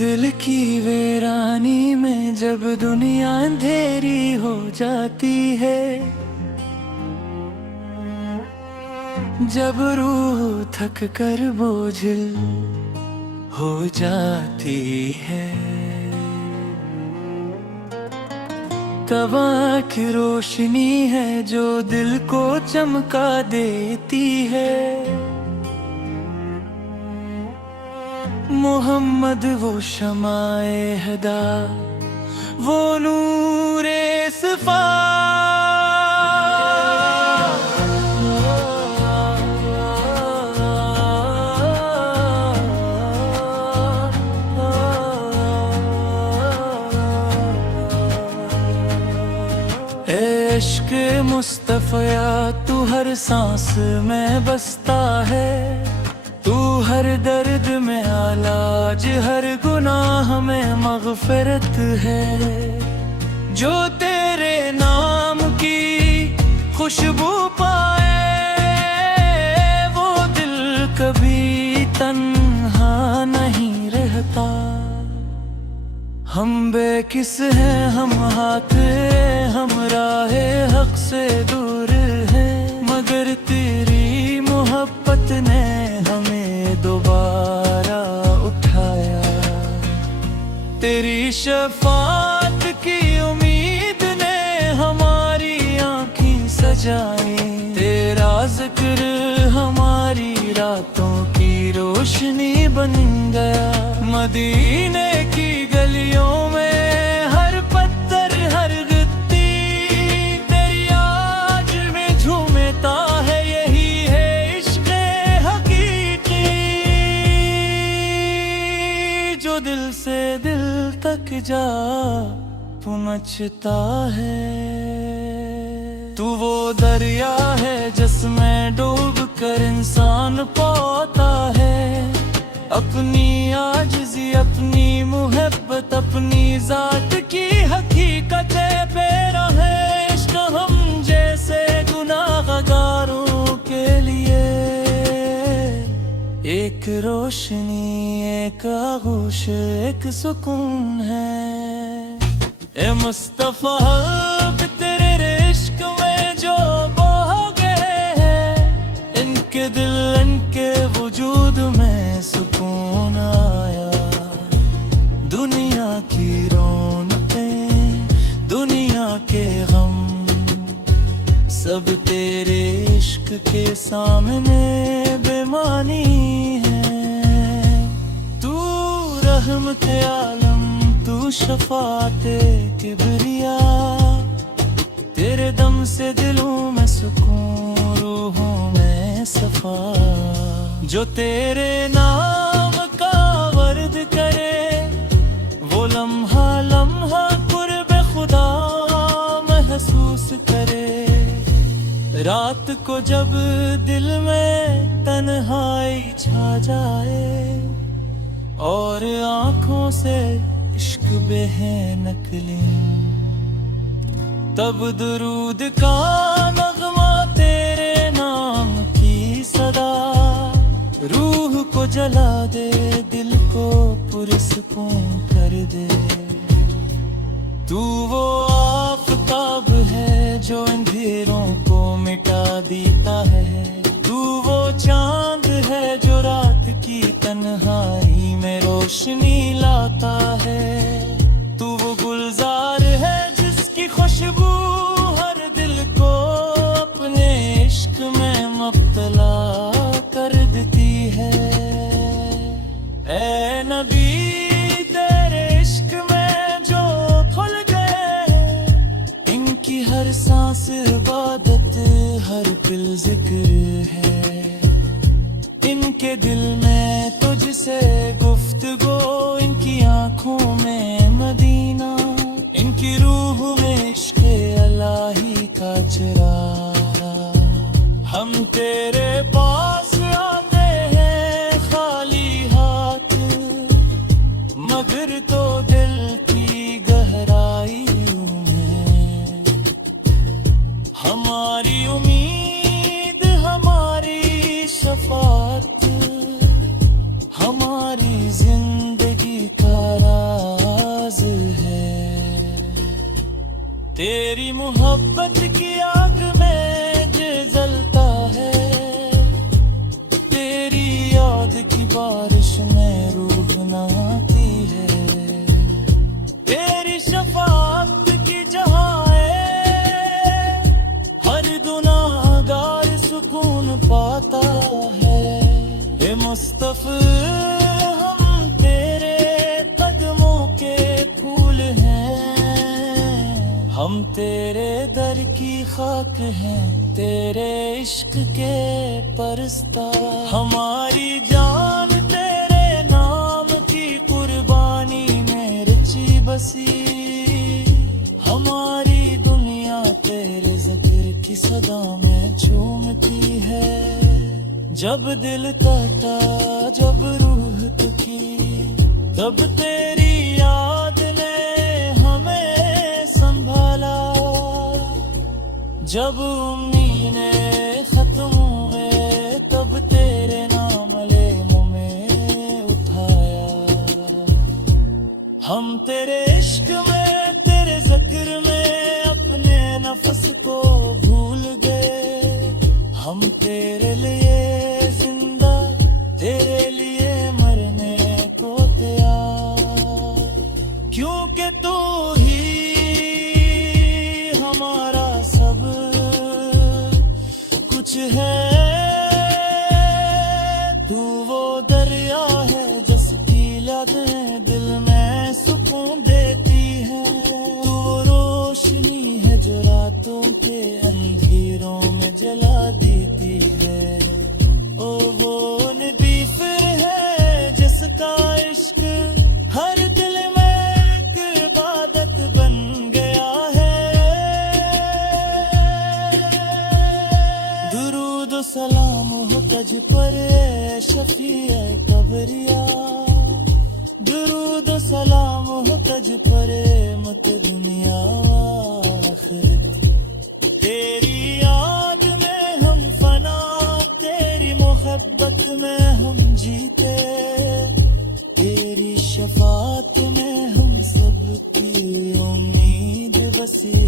दिल की वीरानी में जब दुनिया अंधेरी हो जाती है, जब रूह थक कर बोझिल हो जाती है, तब आँख की रोशनी है जो दिल को चमका देती है। मोहम्मद वो शमाए हदा, वो नूरे सफा, इश्क मुस्तफ़ा तू हर सांस में बसता है, तू हर दर्द में इलाज, हर गुनाह में मग़फ़िरत है। जो तेरे नाम की खुशबू पाए, वो दिल कभी तन्हा नहीं रहता। हम बेकिस हैं, हम हाथ हम राहे हक से दूर हैं, मगर तेरी मोहब्बत ने हमें दोबारा उठाया। तेरी शफाअत की उम्मीद ने हमारी आँखें सजाई, तेरा जिक्र हमारी रातों की रोशनी बन गया। मदीने की गलियों में हर पत्थर हर गिट्टी तेरी याद में झूमता है, यही है इश्क़ हकीकी जो दिल से दिल तक जा पहुँचता है। तू वो दरिया है जिसमें डूब कर इंसान पाता है, अपनी आजिज़ी अपनी मुहब्बत अपनी ज़ात की हकीकत पे रहे इश्क़ हम जैसे गुनाहगारों के लिए। एक रोशनी एक आगोश एक सुकून है। ए मुस्तफ़ा तेरे इश्क़ में जो बह गए हैं, इनके दिल इनके वजूद में सुकून आया। दुनिया की रौनकें दुनिया के गम सब तेरे इश्क़ के सामने बेमानी है। तू रहमत आलम तू शफ़ाअते किबरिया, तेरे दम से दिलों में सुकून रूहों में सफ़ा। जो तेरे नाम का वर्द करे, वो लम्हा लम्हा कुर्ब खुदा महसूस करे। रात को जब दिल में तन्हाई छा जाए और आँखों से इश्क बहे नकली, तब दुरूद का नगमा तेरे नाम की सदा रूह को जला दे, दिल को पुरसकून कर दे। तू वो आफ़ताब है जो अंधेरों को मिटा देता है, तू वो चांद है जो रात की तन्हाई में रोशनी लाता है। तू वो गुलजार है जिसकी खुशबू हर दिल को अपने इश्क में मुब्तला कर देती है। ऐ नबी तेरे इश्क में जो खुल गए, इनकी हर सांस इबादत हर पिल जिक्र है। इनके दिल में तुझसे गुफ्तगू, इनकी आँखों में मदीना, इनकी रूह में इश्क़ इलाही का चिरागा। हम तेरे पास आते हैं खाली हाथ, मगर तो दिल की गहराइयों में हमारी उम्मीद हमारी शफ़ाअत हमारी जिंदगी का तेरी मोहब्बत की आग में जे जलता है, तेरी याद की बारिश में रूह नहाती है। तेरी शफाअत की जहाँ है, हर गुनाहगार सुकून पाता है। ए मुस्तफ़ा हम तेरे कदमों के फूल हैं, हम तेरे दर की खाक हैं, तेरे इश्क के परस्तार। हमारी जान तेरे नाम की कुर्बानी में रची बसी, हमारी दुनिया तेरे ज़िक्र की सदा में झूमती है। जब दिल टूटा, जब रूह दुखी, तब तेरी याद ने हमें संभाला। जब उम्मीदें खत्म हुए, तब तेरे नाम ले मुँह में उठाया। हम तेरे इश्क में, तेरे ज़िक्र में अपने नफ्स को भूल गए। हम तेरे लिए जिंदा, तेरे लिए मरने को तैयार, क्योंकि तू ही हमारा सब कुछ है। तू वो दरिया है जिसकी लहरें दिल में सुकून देती है। तू वो रोशनी है जो रातों के अंधेरों में जला देती है। ओ वो नबी फिर है जिसका इश्क हर दिल में एक इबादत बन गया है। दुरूद व सलाम हो तुझ पर ए शफीए कबरिया, दुरूद व सलाम हो तुझ पर ए मत दुनिया व आखिरत। तेरी याद में हम फना, तेरी मोहब्बत में हम जीते, तेरी शफाअत में हम सबकी उम्मीद बसी।